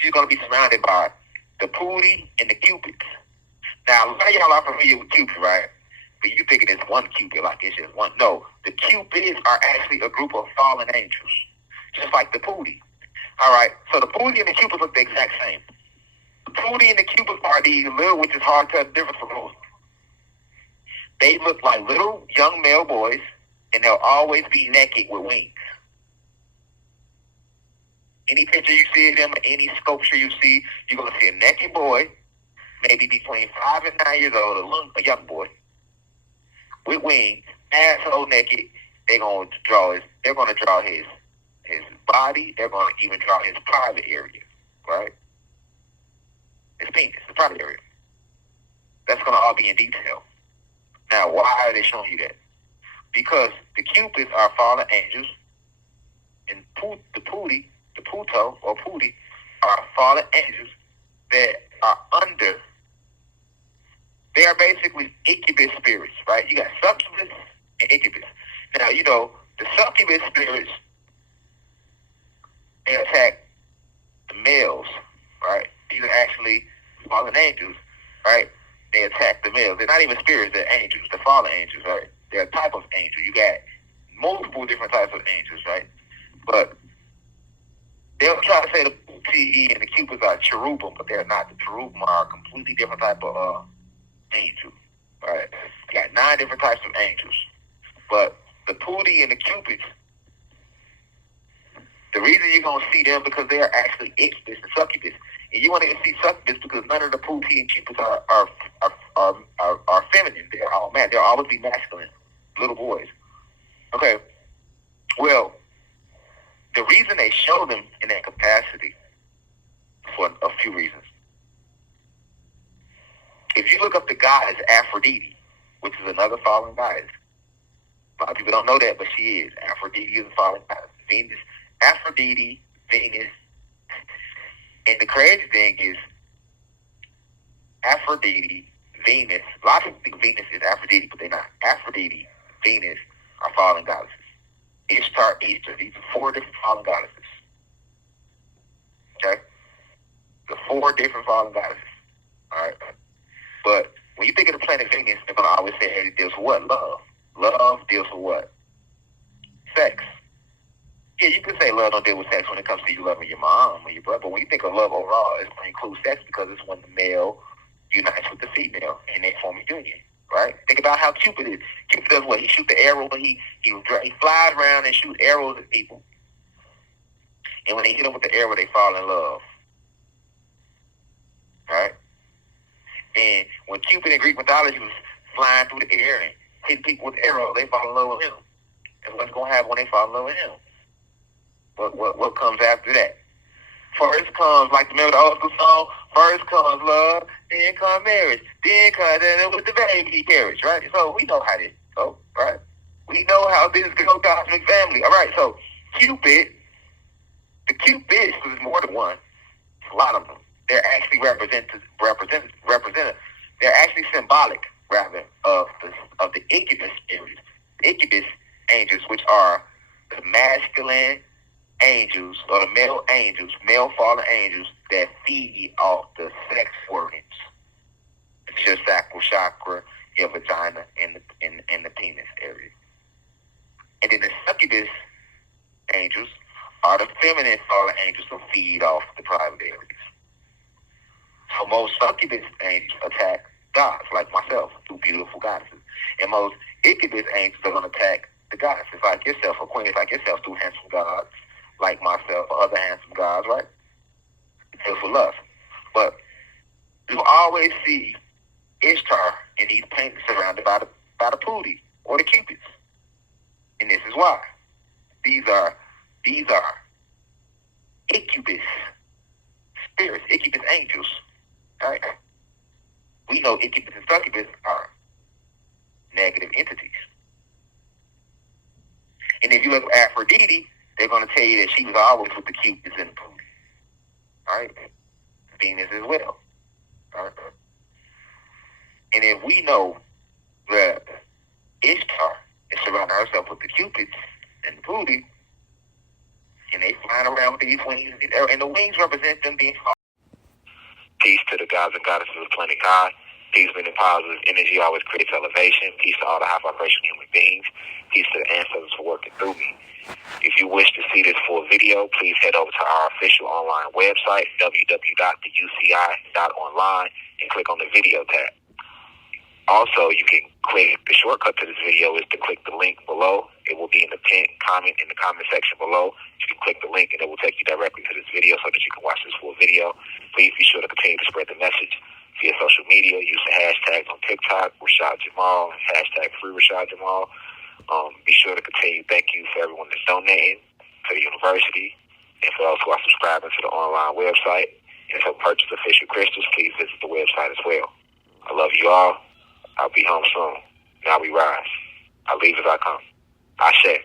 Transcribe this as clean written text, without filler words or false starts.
she's going to be surrounded by the Pootie and the Cupids. Now, a lot of y'all are familiar with Cupid, right? But you thinking it's one Cupid, like it's just one. No, the Cupids are actually a group of fallen angels, just like the Pootie. All right, so the Pootie and the Cupids look the exact same. The Pootie and the Cupids are these little, which is hard to tell the difference from those. They look like little young male boys, and they'll always be naked with wings. Any picture you see of them, any sculpture you see, you're going to see a naked boy, maybe between 5 and 9 years old, a young boy, with wings, asshole naked. They're going to draw his body. They're going to even draw his private area, right? His penis, the private area. That's going to all be in detail. Now, why are they showing you that? Because the Cupids are fallen angels, and the Pluto or Pootie are fallen angels that are under. They are basically incubus spirits, right? You got succubus and incubus. Now, the succubus spirits, they attack the males, right? These are actually fallen angels, right? They attack the males. They're not even spirits, they're angels. They're fallen angels, right? They're a type of angel. You got multiple different types of angels, right? But they'll try to say the T and the Cupids are cherubim, but they're not. The cherubim are a completely different type of angel, right? You got 9 different types of angels. But the Pootie and the Cupids, the reason you're going to see them because they are actually incubus and succubus. And you want to see succubus because none of the Pootie and Cupids are feminine. They're all man. They'll always be masculine, little boys. Okay. Well, the reason they show them in that capacity for a few reasons. If you look up the goddess Aphrodite, which is another fallen goddess, a lot of people don't know that, but she is. Aphrodite is a fallen goddess. Venus, Aphrodite, Venus. And the crazy thing is, Aphrodite, Venus, a lot of people think Venus is Aphrodite, but they're not. Aphrodite, Venus are fallen goddesses. Ishtar, Easter, these are 4 different fallen goddesses. Okay? The 4 different fallen goddesses. Alright? But when you think of the planet Venus, they're going to always say, hey, it deals with what? Love. Love deals with what? Sex. Yeah, you can say love don't deal with sex when it comes to you loving your mom or your brother, but when you think of love overall, it's going to include sex because it's when the male unites with the female and they form a union, right? Think about how Cupid is. Cupid does what? He shoots the arrow and he flies around and shoots arrows at people. And when they hit them with the arrow, they fall in love. Right? And when Cupid in Greek mythology was flying through the air and hitting people with arrows, they fall in love with him. And what's going to happen when they fall in love with him? What comes after that? First comes, like the old school song, first comes love, then comes marriage, then comes with the baby carriage, right? So we know how this goes, right? We know how this goes, cosmic family. All right, so Cupid, the Cupids, there's more than one, a lot of them. They're actually representative. They're actually symbolic, rather, of the incubus spirits. Incubus angels, which are the masculine angels, or the male fallen angels that feed off the sex organs. It's your sacral chakra, your vagina, and the penis area. And then the succubus angels are the feminine fallen angels who feed off the private areas. So most succubus angels attack gods, like myself, through beautiful goddesses. And most incubus angels are going to attack the goddesses like yourself, or queens like yourself, through handsome gods, like myself, or other handsome gods, right? Just for love. But you always see Ishtar in these paintings surrounded by the Pootie or the Cupids. And this is why. These are incubus spirits, incubus angels. Right? We know incubus and succubus are negative entities. And if you look at Aphrodite, they're going to tell you that she was always with the Cupids and the Pootie. All right? Venus as well. All right? And if we know that Ishtar is surrounding herself with the Cupids and the Pootie, and they flying around with these wings, and the wings represent them being fought. Peace to the gods and goddesses of planet God. Peace, meaning positive energy always creates elevation. Peace to all the high vibration human beings. Peace to the ancestors for working through me. If you wish to see this full video, please head over to our official online website, www.theuci.online, and click on the video tab. Also, you can click, the shortcut to this video is to click the link below. It will be in the pinned comment in the comment section below. You can click the link and it will take you directly to this video so that you can watch this full video. Please be sure to continue to spread the message via social media using hashtags on TikTok, Rashad Jamal, hashtag free Rashad Jamal. Be sure to continue. Thank you for everyone that's donating to the university and for those who are subscribing to the online website. And to purchase official crystals, please visit the website as well. I love you all. I'll be home soon. Now we rise. I leave as I come. Ashe.